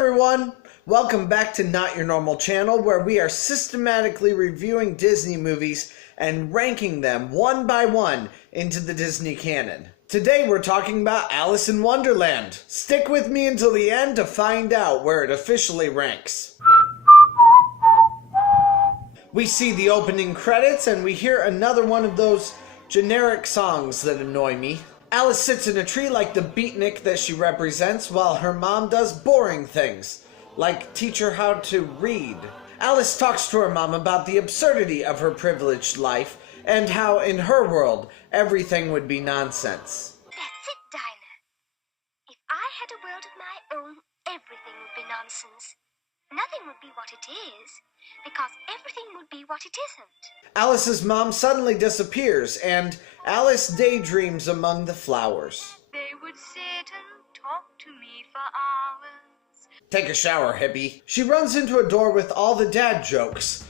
everyone! Welcome back to Not Your Normal Channel, where we are systematically reviewing Disney movies and ranking them one by one into the Disney canon. Today we're talking about Alice in Wonderland. Stick with me until the end to find out where it officially ranks. We see the opening credits and we hear another one of those generic songs that annoy me. Alice sits in a tree like the beatnik that she represents, while her mom does boring things, like teach her how to read. Alice talks to her mom about the absurdity of her privileged life, and how in her world, everything would be nonsense. That's it, Dinah. If I had a world of my own, everything would be nonsense. Nothing would be what it is, because everything would be what it isn't. Alice's mom suddenly disappears, and Alice daydreams among the flowers. They would sit and talk to me for hours. Take a shower, hippie. She runs into a door with all the dad jokes,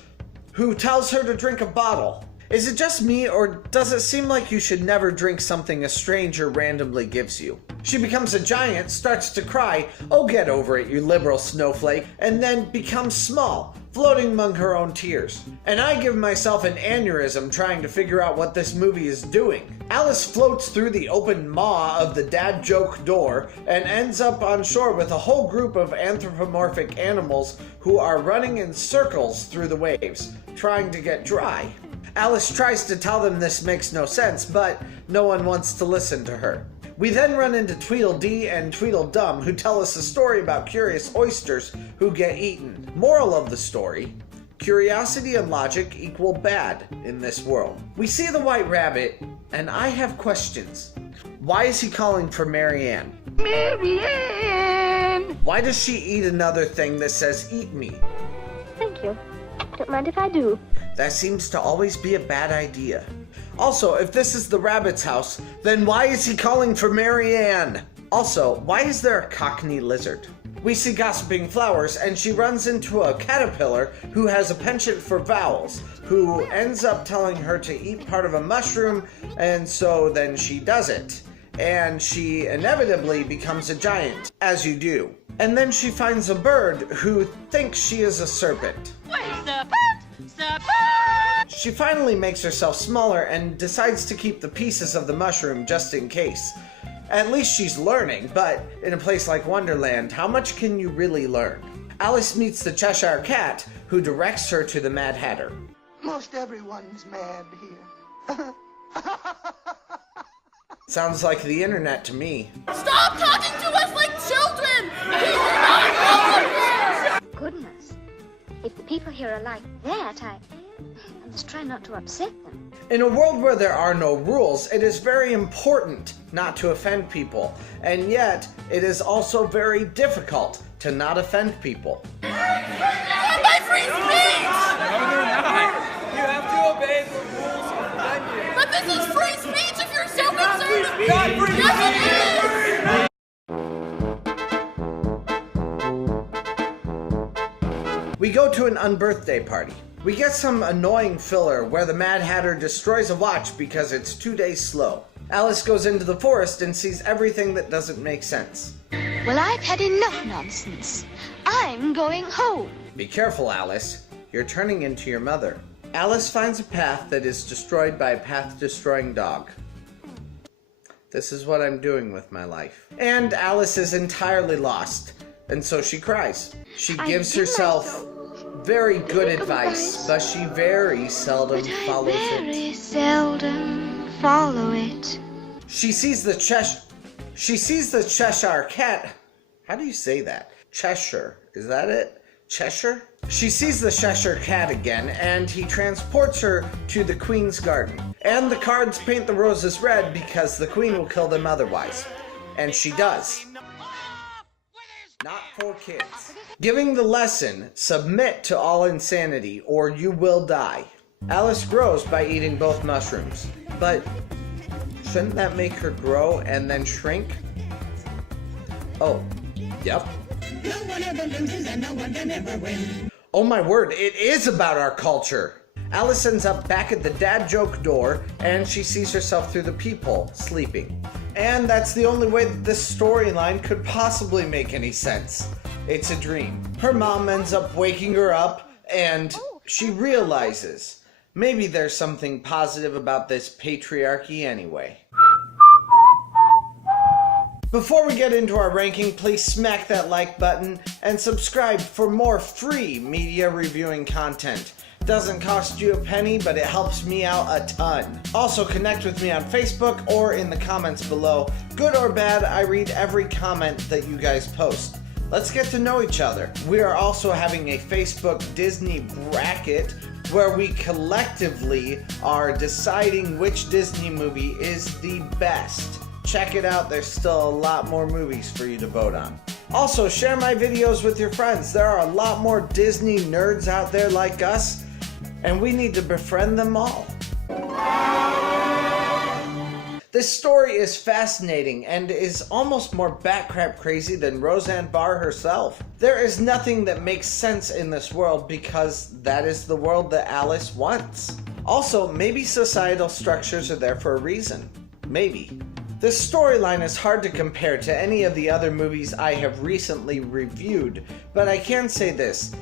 who tells her to drink a bottle. Is it just me, or does it seem like you should never drink something a stranger randomly gives you? She becomes a giant, starts to cry, "Oh, get over it, you liberal snowflake," and then becomes small, floating among her own tears. And I give myself an aneurysm trying to figure out what this movie is doing. Alice floats through the open maw of the dad joke door and ends up on shore with a whole group of anthropomorphic animals who are running in circles through the waves, trying to get dry. Alice tries to tell them this makes no sense, but no one wants to listen to her. We then run into Tweedledee and Tweedledum, who tell us a story about curious oysters who get eaten. Moral of the story: curiosity and logic equal bad in this world. We see the White Rabbit, and I have questions. Why is he calling for Mary Ann? Mary Ann! Why does she eat another thing that says "eat me"? Thank you. Don't mind if I do. That seems to always be a bad idea. Also, if this is the rabbit's house, then why is he calling for Mary Ann? Also, why is there a cockney lizard? We see Gossiping Flowers, and she runs into a caterpillar who has a penchant for vowels, who ends up telling her to eat part of a mushroom, and so then she does it. And she inevitably becomes a giant, as you do. And then she finds a bird who thinks she is a serpent. She finally makes herself smaller and decides to keep the pieces of the mushroom just in case. At least she's learning, but in a place like Wonderland, how much can you really learn? Alice meets the Cheshire Cat, who directs her to the Mad Hatter. Most everyone's mad here. Sounds like the internet to me. Stop talking to us like children! We do not know! Goodness. If the people here are like that, I must try not to upset them. In a world where there are no rules, it is very important not to offend people, and yet it is also very difficult to not offend people. My free speech! No, they're not. You have to obey the rules of London. But this is free speech if you're so concerned! Not free Yes, it is! We go to an unbirthday party. We get some annoying filler where the Mad Hatter destroys a watch because it's 2 days slow. Alice goes into the forest and sees everything that doesn't make sense. Well, I've had enough nonsense. I'm going home. Be careful, Alice. You're turning into your mother. Alice finds a path that is destroyed by a path-destroying dog. This is what I'm doing with my life. And Alice is entirely lost, and so she cries. She gives herself very good advice, but she very seldom follows it. Very seldom follow it. She sees the Cheshire Cat. How do you say that? Cheshire. Is that it? Cheshire? She sees the Cheshire Cat again, and he transports her to the Queen's garden. And the cards paint the roses red because the Queen will kill them otherwise. And she does. Not for kids. Giving the lesson, submit to all insanity or you will die. Alice grows by eating both mushrooms. But shouldn't that make her grow and then shrink? Oh, yep. No one ever loses and no one can ever win. Oh my word, it is about our culture. Alice ends up back at the dad joke door and she sees herself through the peephole, sleeping. And that's the only way that this storyline could possibly make any sense. it's a dream. Her mom ends up waking her up, and she realizes maybe there's something positive about this patriarchy anyway. Before we get into our ranking, please smack that like button and subscribe for more free media reviewing content. Doesn't cost you a penny, but it helps me out a ton. Also, connect with me on Facebook or in the comments below. Good or bad, I read every comment that you guys post. Let's get to know each other. We are also having a Facebook Disney bracket where we collectively are deciding which Disney movie is the best. Check it out, there's still a lot more movies for you to vote on. Also, share my videos with your friends. There are a lot more Disney nerds out there like us, and we need to befriend them all. This story is fascinating and is almost more batcrap crazy than Roseanne Barr herself. There is nothing that makes sense in this world because that is the world that Alice wants. Also, maybe societal structures are there for a reason. Maybe. This storyline is hard to compare to any of the other movies I have recently reviewed, but I can say this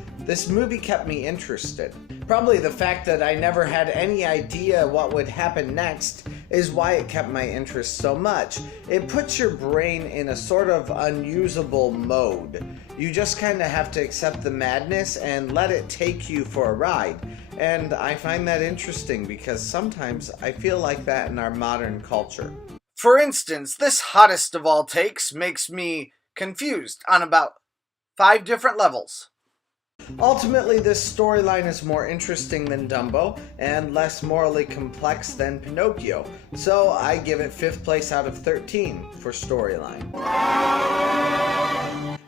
movie kept me interested. Probably the fact that I never had any idea what would happen next is why it kept my interest so much. It puts your brain in a sort of unusable mode. You just kind of have to accept the madness and let it take you for a ride. And I find that interesting because sometimes I feel like that in our modern culture. For instance, this hottest of all takes makes me confused on about 5 different levels. Ultimately, this storyline is more interesting than Dumbo and less morally complex than Pinocchio, so I give it 5th place out of 13 for storyline.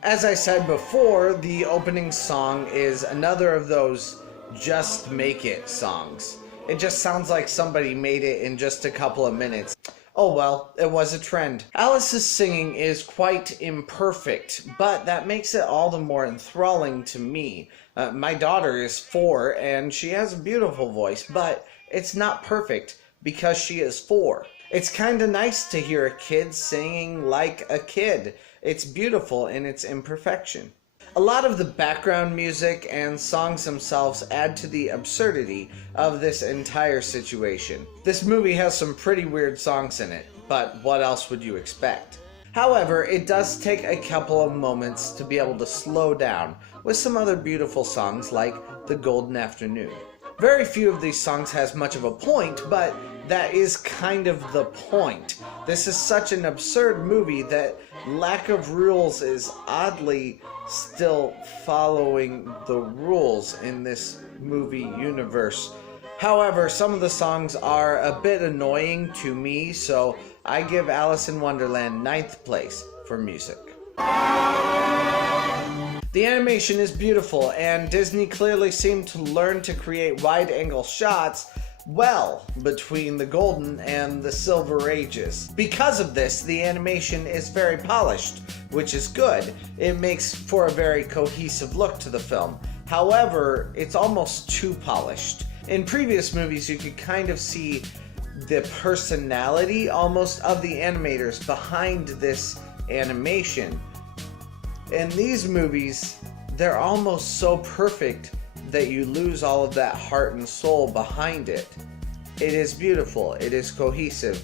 As I said before, the opening song is another of those just make it songs. It just sounds like somebody made it in just a couple of minutes. Oh well, it was a trend. Alice's singing is quite imperfect, but that makes it all the more enthralling to me. My daughter is 4 and she has a beautiful voice, but it's not perfect because she is 4. It's kinda nice to hear a kid singing like a kid. It's beautiful in its imperfection. A lot of the background music and songs themselves add to the absurdity of this entire situation. This movie has some pretty weird songs in it, but what else would you expect? However, it does take a couple of moments to be able to slow down with some other beautiful songs like The Golden Afternoon. Very few of these songs has much of a point, but that is kind of the point. This is such an absurd movie that lack of rules is oddly still following the rules in this movie universe. However, some of the songs are a bit annoying to me, so I give Alice in Wonderland 9th place for music. The animation is beautiful, and Disney clearly seemed to learn to create wide-angle shots well between the golden and the silver ages. Because of this, the animation is very polished, which is good. It makes for a very cohesive look to the film. However, it's almost too polished. In previous movies, you could kind of see the personality almost of the animators behind this animation. In these movies, they're almost so perfect that you lose all of that heart and soul behind it. It is beautiful, it is cohesive,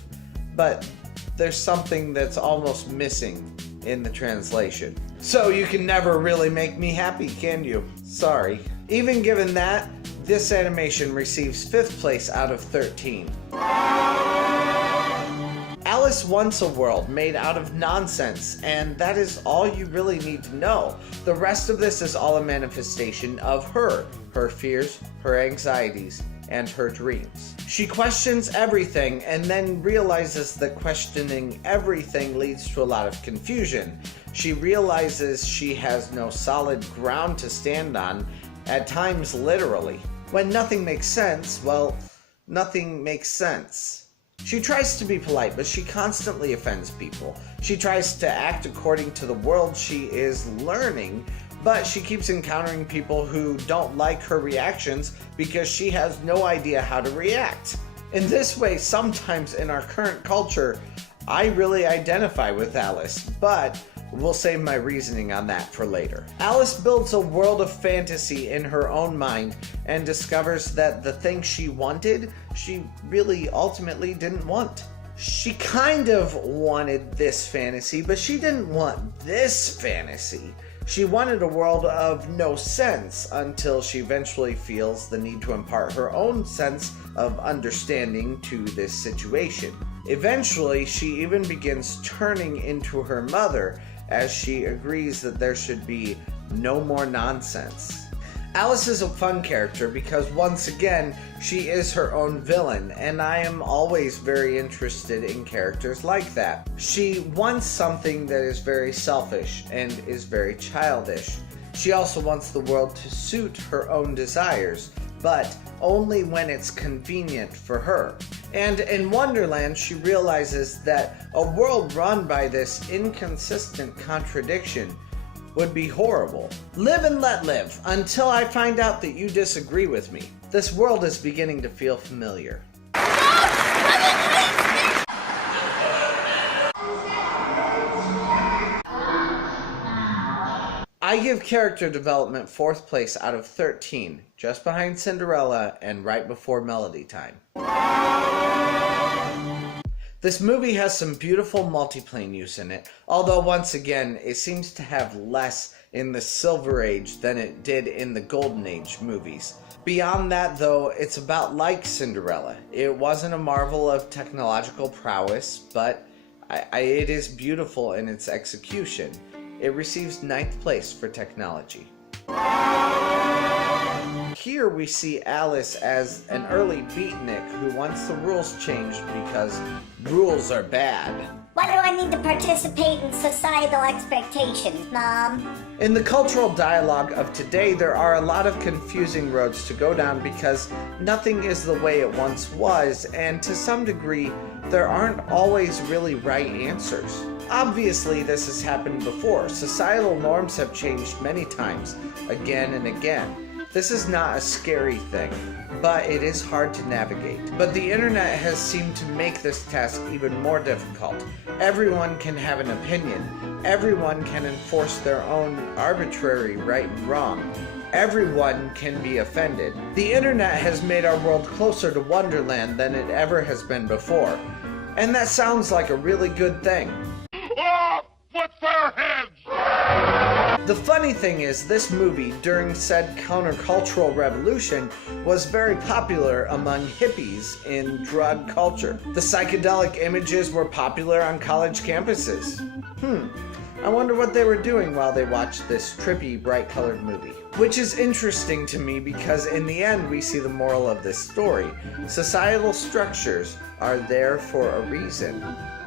but there's something that's almost missing in the translation. So you can never really make me happy, can you? Sorry. Even given that, this animation receives 5th place out of 13. Alice wants a world made out of nonsense, and that is all you really need to know. The rest of this is all a manifestation of her fears, her anxieties, and her dreams. She questions everything and then realizes that questioning everything leads to a lot of confusion. She realizes she has no solid ground to stand on, at times literally. When nothing makes sense, well, nothing makes sense. She tries to be polite, but she constantly offends people. She tries to act according to the world she is learning, but she keeps encountering people who don't like her reactions because she has no idea how to react. In this way, sometimes in our current culture, I really identify with Alice, but We'll save my reasoning on that for later. Alice builds a world of fantasy in her own mind and discovers that the thing she wanted, she really ultimately didn't want. She kind of wanted this fantasy, but she didn't want this fantasy. She wanted a world of no sense until she eventually feels the need to impart her own sense of understanding to this situation. Eventually, she even begins turning into her mother as she agrees that there should be no more nonsense. Alice is a fun character because once again, she is her own villain, and I am always very interested in characters like that. She wants something that is very selfish and is very childish. She also wants the world to suit her own desires, but only when it's convenient for her. And in Wonderland, she realizes that a world run by this inconsistent contradiction would be horrible. Live and let live, until I find out that you disagree with me. This world is beginning to feel familiar. I give character development 4th place out of 13, just behind Cinderella and right before Melody Time. This movie has some beautiful multiplane use in it, although once again, it seems to have less in the Silver Age than it did in the Golden Age movies. Beyond that though, it's about like Cinderella. It wasn't a marvel of technological prowess, but it is beautiful in its execution. It receives 9th place for technology. Here we see Alice as an early beatnik who wants the rules changed because rules are bad. Why do I need to participate in societal expectations, Mom? In the cultural dialogue of today, there are a lot of confusing roads to go down because nothing is the way it once was, and to some degree, there aren't always really right answers. Obviously, this has happened before. Societal norms have changed many times, again and again. This is not a scary thing, but it is hard to navigate. But the internet has seemed to make this task even more difficult. Everyone can have an opinion. Everyone can enforce their own arbitrary right and wrong. Everyone can be offended. The internet has made our world closer to Wonderland than it ever has been before. And that sounds like a really good thing. What's their heads? The funny thing is, this movie, during said countercultural revolution, was very popular among hippies in drug culture. The psychedelic images were popular on college campuses. I wonder what they were doing while they watched this trippy, bright-colored movie. Which is interesting to me because in the end we see the moral of this story. Societal structures are there for a reason.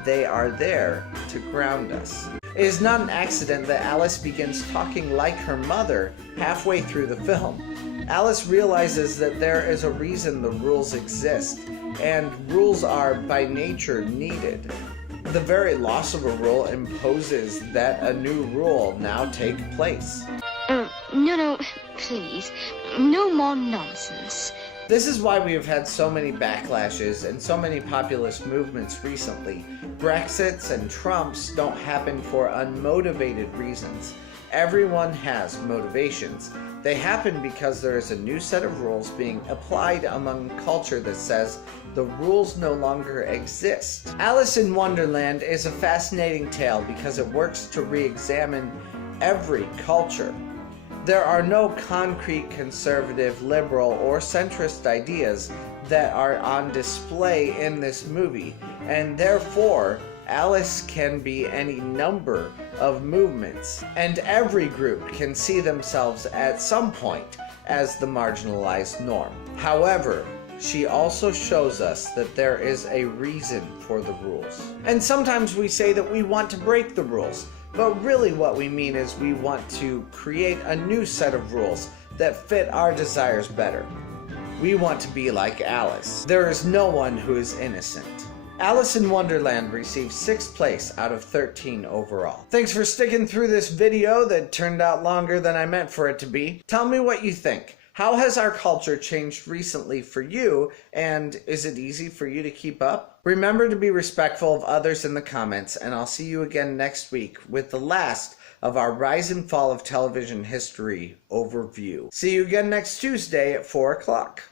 They are there to ground us. It is not an accident that Alice begins talking like her mother halfway through the film. Alice realizes that there is a reason the rules exist, and rules are by nature needed. The very loss of a rule imposes that a new rule now take place. No, please. No more nonsense. This is why we have had so many backlashes and so many populist movements recently. Brexits and Trumps don't happen for unmotivated reasons. Everyone has motivations. They happen because there is a new set of rules being applied among culture that says the rules no longer exist. Alice in Wonderland is a fascinating tale because it works to re-examine every culture. There are no concrete conservative, liberal, or centrist ideas that are on display in this movie, and therefore, Alice can be any number of movements, and every group can see themselves at some point as the marginalized norm. However, she also shows us that there is a reason for the rules. And sometimes we say that we want to break the rules, but really what we mean is we want to create a new set of rules that fit our desires better. We want to be like Alice. There is no one who is innocent. Alice in Wonderland received 6th place out of 13 overall. Thanks for sticking through this video that turned out longer than I meant for it to be. Tell me what you think. How has our culture changed recently for you, and is it easy for you to keep up? Remember to be respectful of others in the comments, and I'll see you again next week with the last of our Rise and Fall of Television History overview. See you again next Tuesday at 4 o'clock.